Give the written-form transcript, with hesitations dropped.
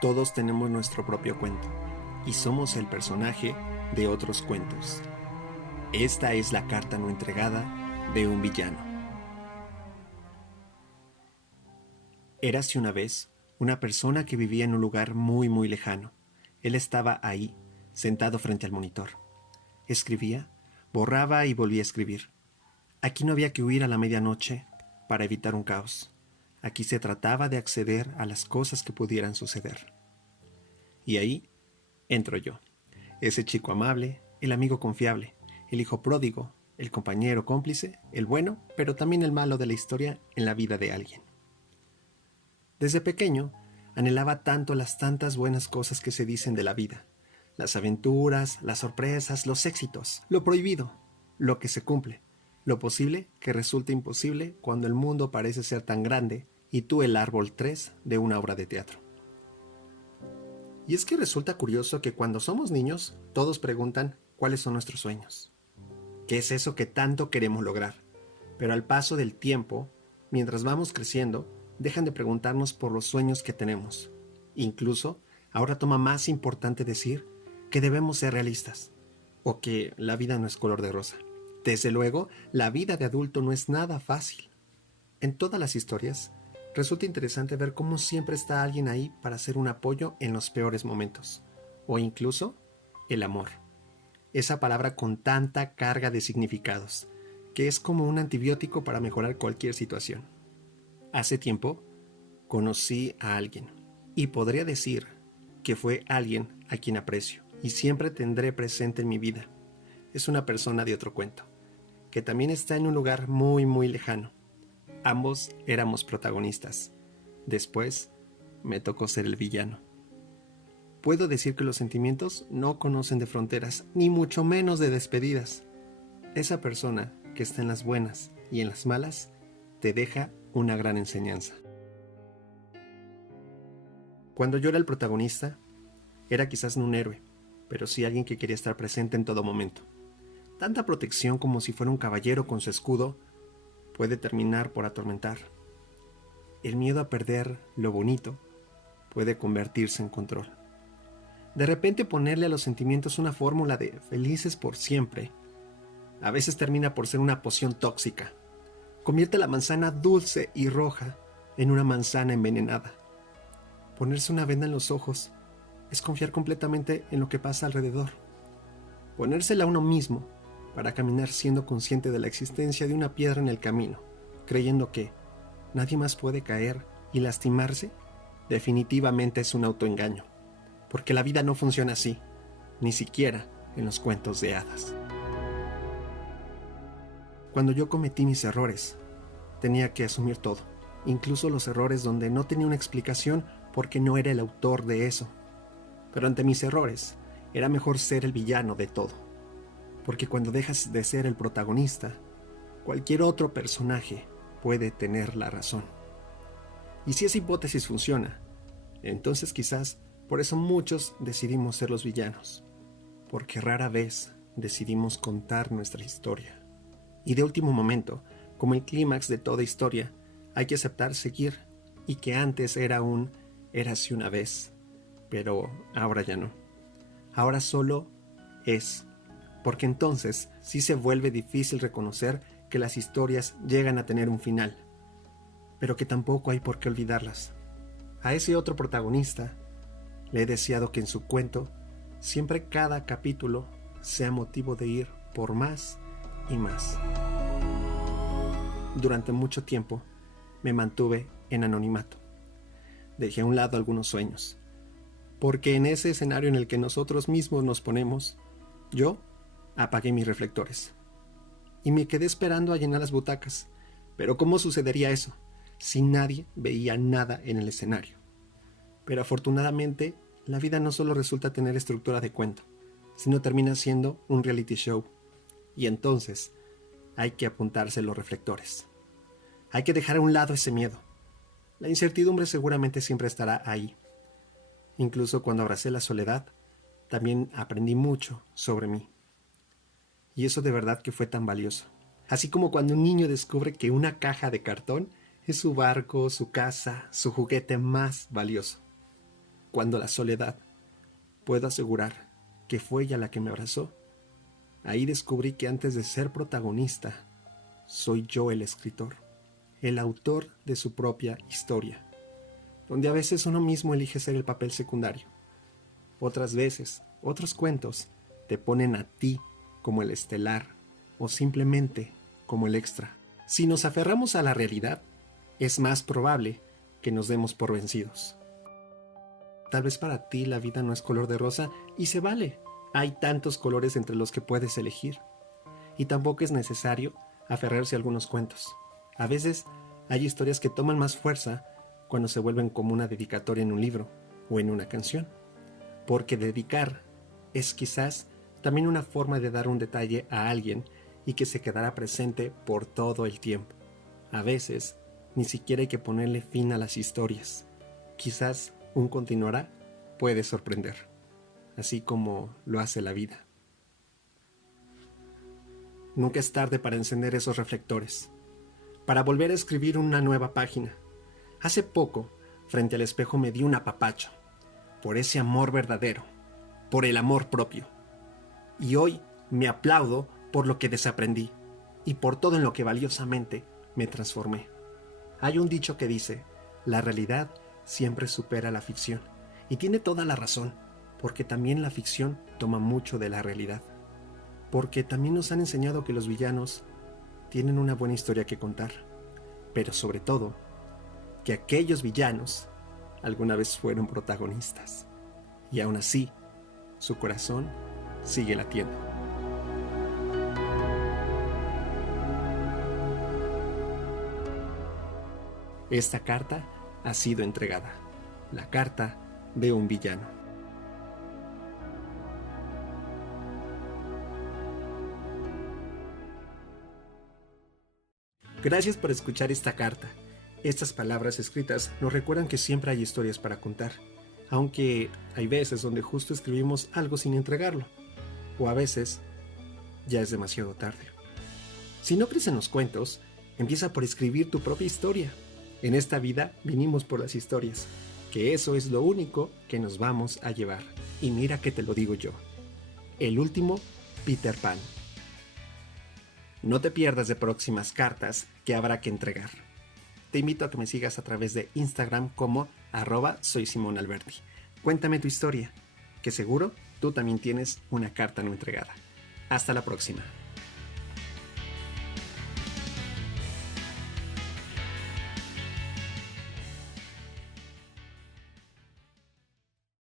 Todos tenemos nuestro propio cuento y somos el personaje de otros cuentos. Esta es la carta no entregada de un villano. Érase una vez una persona que vivía en un lugar muy lejano. Él estaba ahí, sentado frente al monitor. Escribía, borraba y volvía a escribir. Aquí no había que huir a la medianoche para evitar un caos. Aquí se trataba de acceder a las cosas que pudieran suceder. Y ahí entro yo, ese chico amable, el amigo confiable, el hijo pródigo, el compañero cómplice, el bueno, pero también el malo de la historia en la vida de alguien. Desde pequeño, anhelaba tanto las tantas buenas cosas que se dicen de la vida. Las aventuras, las sorpresas, los éxitos, lo prohibido, lo que se cumple, lo posible que resulta imposible cuando el mundo parece ser tan grande y tú el árbol 3 de una obra de teatro. Y es que resulta curioso que cuando somos niños, todos preguntan cuáles son nuestros sueños. ¿Qué es eso que tanto queremos lograr? Pero al paso del tiempo, mientras vamos creciendo, dejan de preguntarnos por los sueños que tenemos. Incluso, ahora toma más importante decir que debemos ser realistas, o que la vida no es color de rosa. Desde luego, la vida de adulto no es nada fácil. En todas las historias, resulta interesante ver cómo siempre está alguien ahí para hacer un apoyo en los peores momentos, o incluso el amor. Esa palabra con tanta carga de significados, que es como un antibiótico para mejorar cualquier situación. Hace tiempo conocí a alguien, y podría decir que fue alguien a quien aprecio, y siempre tendré presente en mi vida. Es una persona de otro cuento, que también está en un lugar muy lejano. Ambos éramos protagonistas. Después me tocó ser el villano. Puedo decir que los sentimientos no conocen de fronteras, ni mucho menos de despedidas. Esa persona que está en las buenas y en las malas te deja una gran enseñanza. Cuando yo era el protagonista, era quizás no un héroe, pero sí alguien que quería estar presente en todo momento. Tanta protección como si fuera un caballero con su escudo puede terminar por atormentar. El miedo a perder lo bonito puede convertirse en control. De repente ponerle a los sentimientos una fórmula de felices por siempre, a veces termina por ser una poción tóxica. Convierte la manzana dulce y roja en una manzana envenenada. Ponerse una venda en los ojos es confiar completamente en lo que pasa alrededor. Ponérsela a uno mismo para caminar siendo consciente de la existencia de una piedra en el camino, creyendo que nadie más puede caer y lastimarse, definitivamente es un autoengaño, porque la vida no funciona así, ni siquiera en los cuentos de hadas. Cuando yo cometí mis errores, tenía que asumir todo, incluso los errores donde no tenía una explicación porque no era el autor de eso. Pero ante mis errores, era mejor ser el villano de todo, porque cuando dejas de ser el protagonista, cualquier otro personaje puede tener la razón. Y si esa hipótesis funciona, entonces quizás por eso muchos decidimos ser los villanos, porque rara vez decidimos contar nuestra historia. Y de último momento, como el clímax de toda historia, hay que aceptar seguir, y que antes era un érase una vez, pero ahora ya no. Ahora solo es, porque entonces sí se vuelve difícil reconocer que las historias llegan a tener un final, pero que tampoco hay por qué olvidarlas. A ese otro protagonista le he deseado que en su cuento siempre cada capítulo sea motivo de ir por más y más. Durante mucho tiempo me mantuve en anonimato. Dejé a un lado algunos sueños, porque en ese escenario en el que nosotros mismos nos ponemos, yo apagué mis reflectores y me quedé esperando a llenar las butacas. Pero ¿cómo sucedería eso si nadie veía nada en el escenario? Pero afortunadamente, la vida no solo resulta tener estructura de cuento, sino termina siendo un reality show. Y entonces hay que apuntarse los reflectores. Hay que dejar a un lado ese miedo. La incertidumbre seguramente siempre estará ahí. Incluso cuando abracé la soledad, también aprendí mucho sobre mí. Y eso de verdad que fue tan valioso. Así como cuando un niño descubre que una caja de cartón es su barco, su casa, su juguete más valioso. cuando la soledad, puedo asegurar que fue ella la que me abrazó, ahí descubrí que antes de ser protagonista, soy yo el escritor, el autor de su propia historia, donde a veces uno mismo elige ser el papel secundario. Otras veces, otros cuentos te ponen a ti como el estelar o simplemente como el extra. Si nos aferramos a la realidad, es más probable que nos demos por vencidos. Tal vez para ti la vida no es color de rosa y se vale. Hay tantos colores entre los que puedes elegir. Y tampoco es necesario aferrarse a algunos cuentos. A veces hay historias que toman más fuerza cuando se vuelven como una dedicatoria en un libro o en una canción. Porque dedicar es quizás también una forma de dar un detalle a alguien y que se quedará presente por todo el tiempo. A veces ni siquiera hay que ponerle fin a las historias. Quizás un continuará puede sorprender, así como lo hace la vida. Nunca es tarde para encender esos reflectores, para volver a escribir una nueva página. Hace poco, frente al espejo me di un apapacho, por ese amor verdadero, por el amor propio. Y hoy me aplaudo por lo que desaprendí y por todo en lo que valiosamente me transformé. Hay un dicho que dice, la realidad siempre supera la ficción. Y tiene toda la razón, porque también la ficción toma mucho de la realidad. Porque también nos han enseñado que los villanos tienen una buena historia que contar. Pero sobre todo, que aquellos villanos alguna vez fueron protagonistas. Y aún así, su corazón sigue latiendo. Esta carta ha sido entregada. La carta de un villano. Gracias por escuchar esta carta. Estas palabras escritas nos recuerdan que siempre hay historias para contar, aunque hay veces donde justo escribimos algo sin entregarlo, o a veces ya es demasiado tarde. Si no crees en los cuentos, empieza por escribir tu propia historia. En esta vida vinimos por las historias, que eso es lo único que nos vamos a llevar. Y mira que te lo digo yo. El último Peter Pan. No te pierdas de próximas cartas que habrá que entregar. Te invito a que me sigas a través de Instagram como @soysimonalberti. Cuéntame tu historia, que seguro tú también tienes una carta no entregada. Hasta la próxima.